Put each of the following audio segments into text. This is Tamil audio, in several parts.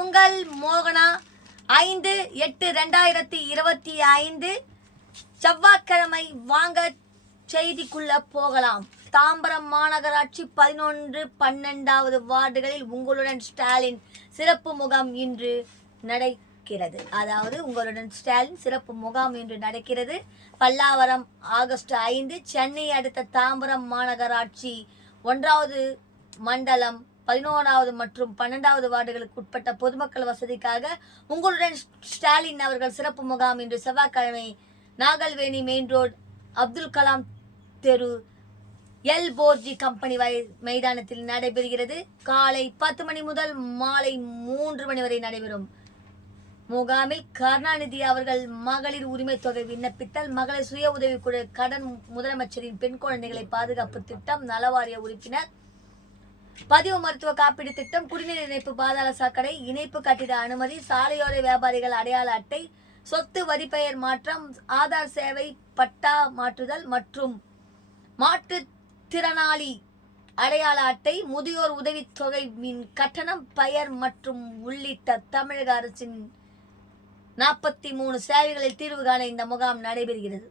உங்கள் மோகனா. 5/8/2025 செவ்வாய்க்கிழமை. வாங்க செய்திக்குள்ள போகலாம். தாம்பரம் மாநகராட்சி 11-12 வார்டுகளில் உங்களுடன் ஸ்டாலின் சிறப்பு முகாம் இன்று நடக்கிறது. அதாவது உங்களுடன் ஸ்டாலின் சிறப்பு முகாம் இன்று நடக்கிறது. பல்லாவரம் ஆகஸ்ட் 5. சென்னை அடுத்த தாம்பரம் மாநகராட்சி 1வது மண்டலம் 11வது மற்றும் 12வது வார்டுகளுக்கு உட்பட்ட பொதுமக்கள் வசதிக்காக உங்களுடன் ஸ்டாலின் அவர்கள் சிறப்பு முகாம் இன்று செவ்வாய்க்கிழமை நாகல்வேணி மெயின் ரோடு, அப்துல் கலாம் தெரு, எல்போர்ஜி கம்பெனி மைதானத்தில் நடைபெறுகிறது. காலை 10 மணி முதல் மாலை 3 மணி வரை நடைபெறும் முகாமில் கருணாநிதி அவர்கள் மகளிர் உரிமை தொகை விண்ணப்பித்தல், மகளிர் சுய உதவிக்குழு கடன், முதலமைச்சரின் பெண் குழந்தைகளை பாதுகாப்பு திட்டம், நலவாரிய உறுப்பினர் பதிவு, மருத்துவ காப்பீடு திட்டம், குடிநீர் இணைப்பு, பாதாள சாக்கடை இணைப்பு, கட்டிட அனுமதி, சாலையோர வியாபாரிகள் அடையாள அட்டை, சொத்து வரிப்பெயர் மாற்றம், ஆதார் சேவை, பட்டா மாற்றுதல் மற்றும் மாற்றுத்திறனாளி அடையாள அட்டை, முதியோர் உதவித்தொகை கட்டணம், பெயர் மற்றும் உள்ளிட்ட தமிழக அரசின் 43 சேவைகளில் தீர்வு காண இந்த முகாம் நடைபெறுகிறது.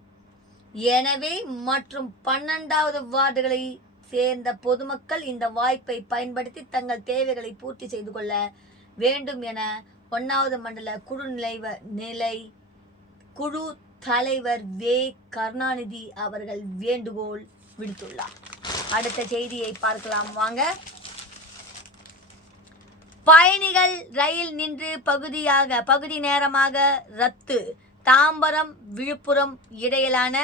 எனவே மற்றும் 12வது வார்டுகளை சேர்ந்த பொதுமக்கள் இந்த வாய்ப்பை பயன்படுத்தி தங்கள் தேவைகளை பூர்த்தி செய்து கொள்ள வேண்டும் என 1வது மண்டல குழு தலைவர் வே. கருணாநிதி அவர்கள் வேண்டுகோள் விடுத்துள்ளார். அடுத்த செய்தியை பார்க்கலாம் வாங்க. பயணிகள் ரயில் நின்று பகுதி நேரமாக ரத்து. தாம்பரம் விழுப்புரம் இடையிலான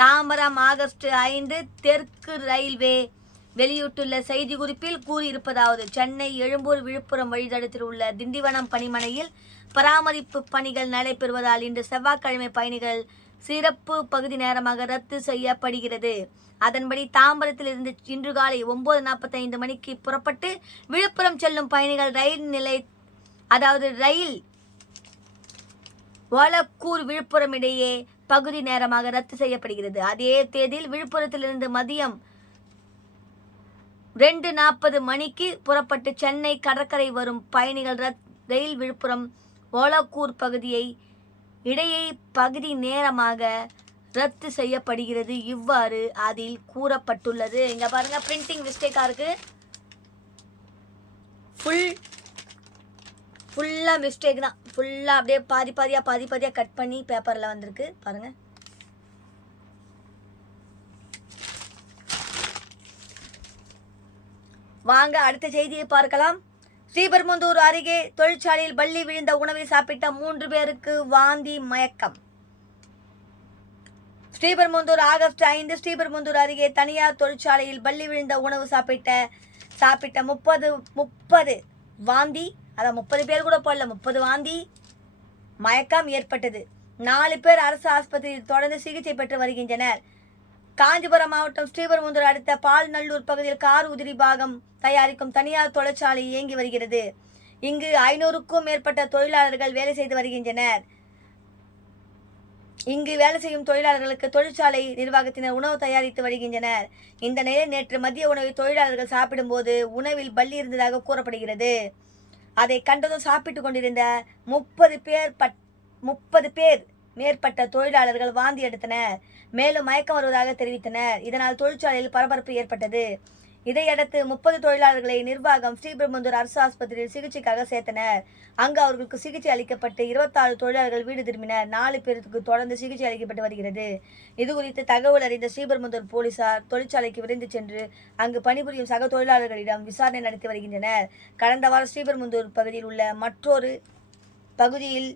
தாம்பரம் ஆகஸ்ட் 5 தெற்கு ரயில்வே வெளியிட்டுள்ள செய்திக்குறிப்பில் கூறியிருப்பதாவது: சென்னை எழும்பூர் விழுப்புரம் வழித்தடத்தில் உள்ள திண்டிவனம் பணிமனையில் பராமரிப்பு பணிகள் நடைபெறுவதால் இன்று செவ்வாய்க்கிழமை பயணிகள் சிறப்பு பகுதி நேரமாக ரத்து செய்யப்படுகிறது. அதன்படி தாம்பரத்தில் இருந்து இன்று காலை 9:45 மணிக்கு புறப்பட்டு விழுப்புரம் செல்லும் பயணிகள் ரயில் ஒலக்கூர் விழுப்புரம் இடையே பகுதி நேரமாக ரத்து செய்யப்படுகிறது. அதே தேதியில் விழுப்புரத்திலிருந்து மதியம் 2:40 மணிக்கு புறப்பட்டு சென்னை கடற்கரை வரும் பயணிகள் ரயில் விழுப்புரம் ஒலக்கூர் பகுதியை இடையே பகுதி நேரமாக ரத்து செய்யப்படுகிறது. இவ்வாறு அதில் கூறப்பட்டுள்ளது. இங்க பாருங்க, பிரிண்டிங் மிஸ்டேக்கா இருக்கு. ஃபுல்லா மிஸ்டேக் தான். ஃபுல்லா அப்படியே பாதி பாதியா கட் பண்ணி பேப்பர்ல வந்திருக்கு பாருங்க. வாங்க அடுத்த செய்தியை பார்க்கலாம். ஸ்ரீபெரும்புதூர் அருகே தொழிற்சாலையில் பல்லி விழுந்த உணவை சாப்பிட்ட 3 பேருக்கு வாந்தி, மயக்கம். ஸ்ரீபெரும்புதூர் ஆகஸ்ட் 5 ஸ்ரீபெரும்புதூர் அருகே தனியார் தொழிற்சாலையில் பல்லி விழுந்த உணவு சாப்பிட்ட 30 வாந்தி, அதான் 30 பேர் கூட போடல, 30 வாந்தி, மயக்கம் ஏற்பட்டது. 4 பேர் அரசு ஆஸ்பத்திரியில் தொடர்ந்து சிகிச்சை பெற்று வருகின்றனர். காஞ்சிபுரம் மாவட்டம் ஸ்ரீபெரும்புதூர் அடுத்த பால்நல்லூர் பகுதியில் கார் உதிரி பாகம் தயாரிக்கும் தனியார் தொழிற்சாலை இயங்கி வருகிறது. இங்கு 500க்கும் மேற்பட்ட தொழிலாளர்கள் வேலை செய்து வருகின்றனர். இங்கு வேலை செய்யும் தொழிலாளர்களுக்கு தொழிற்சாலை நிர்வாகத்தினர் உணவு தயாரித்து வருகின்றனர். இந்த நிலையில் நேற்று மதிய உணவை தொழிலாளர்கள் சாப்பிடும்போது உணவில் பல்லி இருந்ததாக கூறப்படுகிறது. அதை கண்டதும் சாப்பிட்டு கொண்டிருந்த 30 பேர் மேற்பட்ட தொழிலாளர்கள் வாந்தி எடுத்தனர். மேலும் மயக்கம் வருவதாக தெரிவித்தனர். இதனால் தொழிற்சாலையில் பரபரப்பு ஏற்பட்டது. இதையடுத்து 30 தொழிலாளர்களை நிர்வாகம் ஸ்ரீபெரும்புதூர் அரசு ஆஸ்பத்திரியில் சிகிச்சைக்காக சேர்த்தனர். அங்கு அவர்களுக்கு சிகிச்சை அளிக்கப்பட்டு 26 தொழிலாளர்கள் வீடு திரும்பினர். 4 பேருக்கு தொடர்ந்து சிகிச்சை அளிக்கப்பட்டு வருகிறது. இதுகுறித்து தகவல் அறிந்த ஸ்ரீபெரும்புதூர் போலீசார் தொழிற்சாலைக்கு விரைந்து சென்று அங்கு பணிபுரியும் சக தொழிலாளர்களிடம் விசாரணை நடத்தி வருகின்றனர். கடந்த வாரம் ஸ்ரீபெரும்புதூர் பகுதியில் உள்ள மற்றொரு பகுதியில்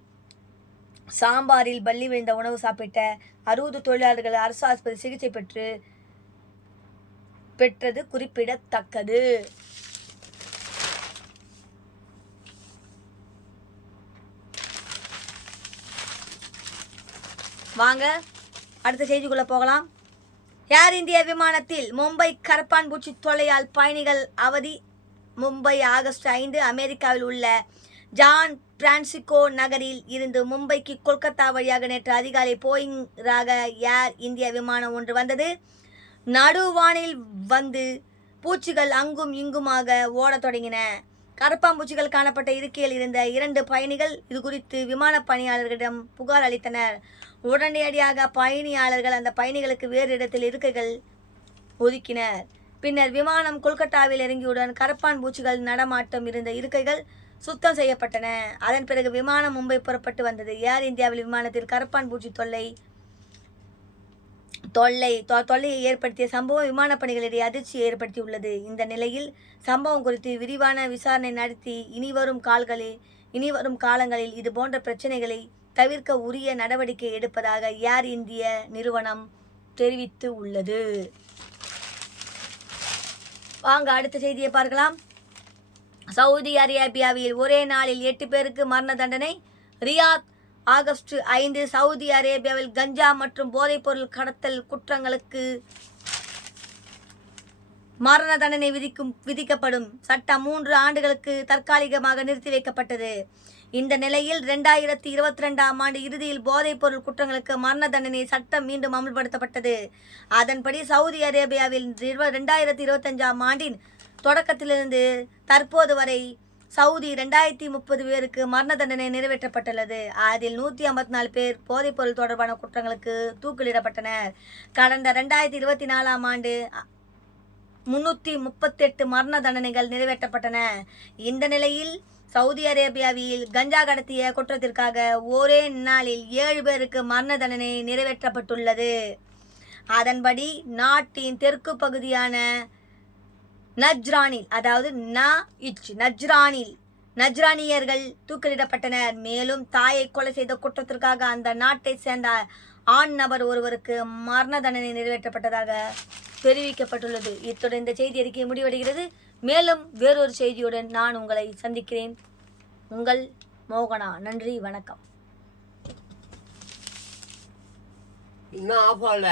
சாம்பாரில் பல்லி விழுந்த உணவு சாப்பிட்ட 60 தொழிலாளர்கள் அரசு ஆஸ்பத்திரி சிகிச்சை பெற்றது குறிப்பிடத்தக்கது. வாங்க அடுத்த செய்திக்குள்ள போகலாம். ஏர் இந்தியா விமானத்தில் மும்பை கரப்பான்பூச்சி தொல்லையால் பயணிகள் அவதி. மும்பை ஆகஸ்ட் 5 அமெரிக்காவில் உள்ள ஜான் பிரான்சிஸ்கோ நகரில் இருந்து மும்பைக்கு கொல்கத்தா வழியாக நேற்று அதிகாலை போயிங் ராக ஏர் இந்தியா விமானம் ஒன்று வந்தது. நடுவானில் வந்து பூச்சிகள் அங்கும் இங்குமாக ஓடத் தொடங்கின. கரப்பாம்பூச்சிகள் காணப்பட்ட இருக்கையில் இருந்த 2 பயணிகள் இது குறித்து விமான பணியாளர்களிடம் புகார் அளித்தனர். உடனடியாக பயணியாளர்கள் அந்த பயணிகளுக்கு வேறு இடத்தில் இருக்கைகள் ஒதுக்கினர். பின்னர் விமானம் கொல்கத்தாவில் இறங்கியவுடன் கரப்பான் பூச்சிகள் நடமாட்டம் இருந்த இருக்கைகள் சுத்தம் செய்யப்பட்டன. அதன் பிறகு விமானம் மும்பை புறப்பட்டு வந்தது. ஏர் இந்தியாவில் விமானத்தில் கரப்பான் பூச்சி தொல்லையை ஏற்படுத்திய சம்பவம் விமான பணிகளிடையே அதிர்ச்சியை ஏற்படுத்தியுள்ளது. இந்த நிலையில் சம்பவம் குறித்து விரிவான விசாரணை நடத்தி இனிவரும் காலங்களில் இதுபோன்ற பிரச்சனைகளை தவிர்க்க உரிய நடவடிக்கை எடுப்பதாக ஏர் இந்திய நிறுவனம் தெரிவித்து உள்ளது. வாங்க அடுத்த செய்தியை பார்க்கலாம். சவுதி அரேபியாவில் ஒரே நாளில் 8 பேருக்கு மரண தண்டனை. Riyadh, August 5. சவுதி அரேபியாவில் கஞ்சா மற்றும் போதைப்பொருள் கடத்தல் குற்றங்களுக்கு மரண தண்டனை விதிக்கப்படும் சட்டம் 3 ஆண்டுகளுக்கு தற்காலிகமாக நிறுத்தி வைக்கப்பட்டது. இந்த நிலையில் 2022ஆம் ஆண்டு இறுதியில் போதைப்பொருள் குற்றங்களுக்கு மரண தண்டனை சட்டம் மீண்டும் அமல்படுத்தப்பட்டது. அதன்படி சவுதி அரேபியாவில் 2025ஆம் ஆண்டின் தொடக்கத்திலிருந்து தற்போது வரை சவுதி 2030 பேருக்கு மரண தண்டனை நிறைவேற்றப்பட்டுள்ளது. அதில் 154 பேர் போதைப்பொருள் தொடர்பான குற்றங்களுக்கு தூக்கிலிடப்பட்டனர். கடந்த 2024ஆம் ஆண்டு 338 மரண தண்டனைகள் நிறைவேற்றப்பட்டன. இந்த நிலையில் சவுதி அரேபியாவில் கஞ்சா கடத்திய குற்றத்திற்காக ஒரே நாளில் 7 பேருக்கு மரண தண்டனை நிறைவேற்றப்பட்டுள்ளது. அதன்படி நாட்டின் தெற்கு பகுதியான நஜ்ரானில், அதாவது நஜ்ரானியர்கள் தூக்கிலிடப்பட்டனர். மேலும் தாயை கொலை செய்த குற்றத்திற்காக அந்த நாட்டை சேர்ந்த ஆண் நபர் ஒருவருக்கு மரண தண்டனை நிறைவேற்றப்பட்டதாக தெரிவிக்கப்பட்டுள்ளது. இத்துடன் இந்த செய்தி அறிக்கை முடிவடைகிறது. மேலும் வேறொரு செய்தியுடன் நான் உங்களை சந்திக்கிறேன். உங்கள் மோகனா. நன்றி, வணக்கம். இன்னும் ஆஃப் ஆகல.